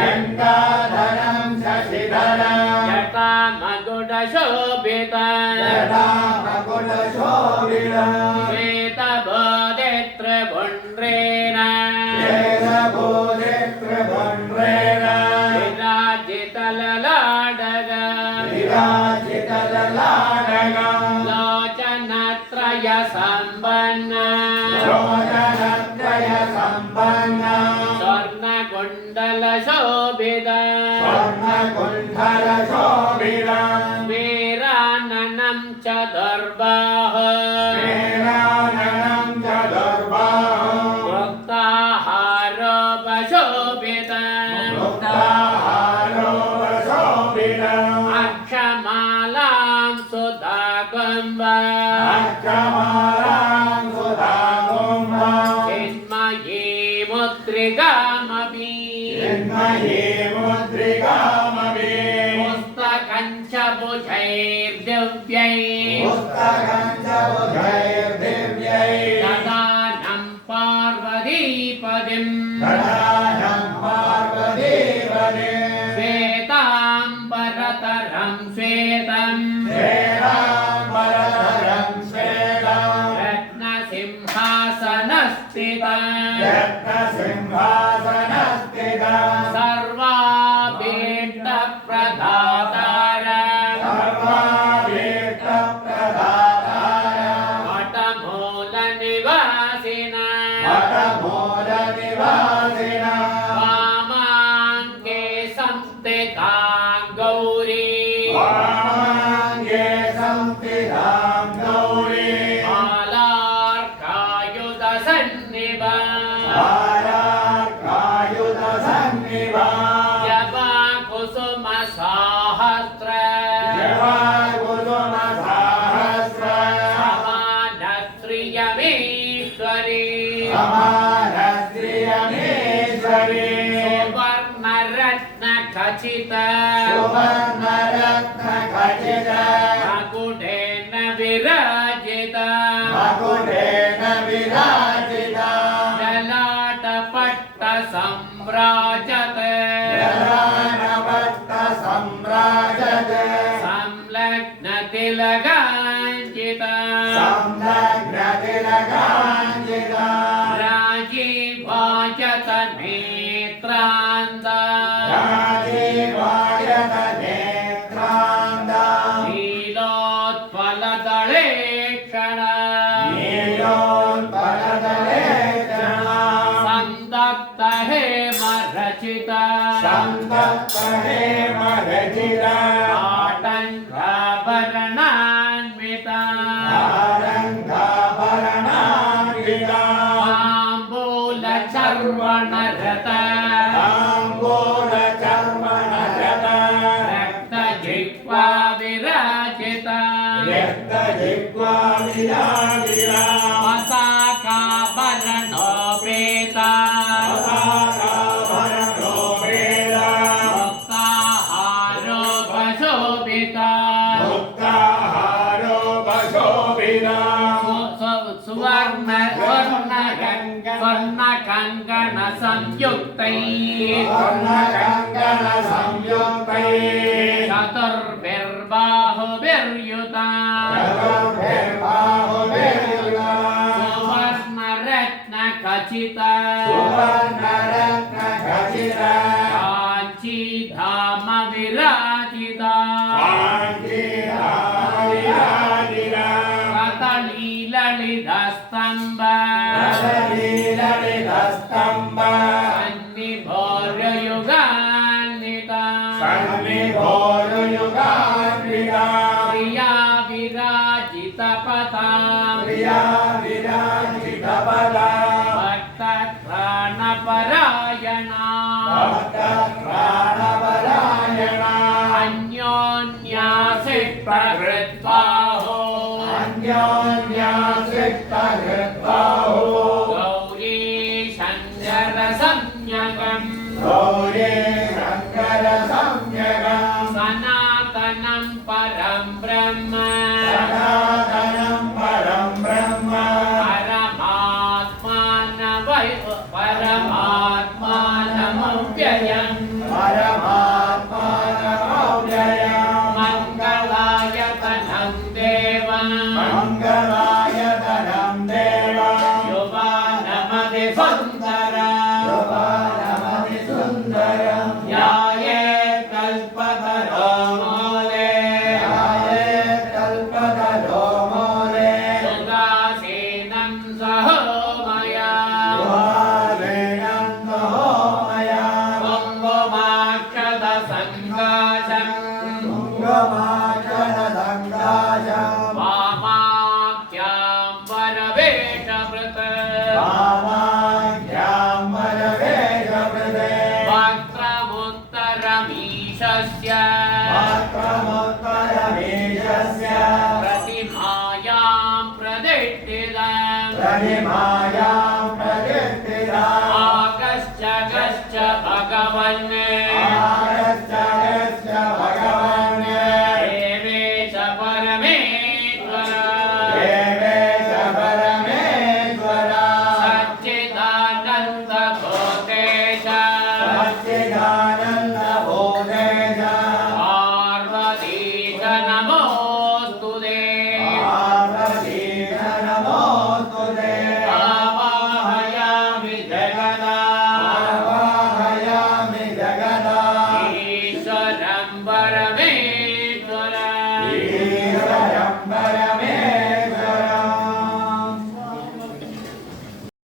गंगाधरं शशिधरं जटामकुटशोभितं श्वेतबोधित्रपुण्ड्रेण विराजितललाडगं लोचनत्रय संपन्न स्वर्णकुण्डलशोभितं वीराननं च दुर्बाहुः मुक्ताहारोपशोभितम् अक्षमालां सुधाकुम्भं चिन्मयी मुद्रिकामपि पुस्तकं च भुजैर्दिव्यैः ददानं पार्वतीपदिं श्वेताम्बरधरं श्वेतं रत्नसिंहासनस्थितं सर्वाभीष्टप्रदातारं वटमूलनिवासिनं वामाङ्गे संस्थितां गौरी सुवर्णरत्नखचिता मकुटेन विराजिता ललाटपट्टसम्राजते संलग्नतिलकाञ्चिता राजीवायत नेत्रान्ता नीलोत्पलदलेक्षणा संदग्ध हेमरचिता आटङ्काभरणान्विता ताम्बूलचर्वणरता रक्तजिह्वा विराजिता पताकाभरणोपेता मुक्ताहारोपशोभिता स्वर्णकङ्कणसंयुक्तैः चतुर्भिर्बाहुभिर्युता सुवर्णरत्नखचिता काञ्चीधाम विराजिता कदलीललितस्तम्भ सन्निभोर्युगान्विता प्रिया विराजितपथा भक्तत्राणपरायणा अन्योन्यासिप्रहृद्बाहो गौरी शङ्कर संज्ञकम् सनातनं परं ब्रह्म परमात्मानमव्ययम् सोपानमतिसुन्दरम् ध्याये कल्पतरो मूले कल्पतरो मूले सुदासेनं सहोमया सुहासेनं सहोमया कुङ्कुमाक्षतसङ्काशम् कुङ्कुमाक्षरसङ्काशम् वामाख्यां वरवेषभृत् वामाख्यां वरवेषभृते वक्त्रमुत्तरमीशस्य वक्त्रमुत्तरमीशस्य प्रतिमायां प्रतिष्ठितम् प्रतिमायां प्रतिष्ठिता आगश्च गश्च भगवन्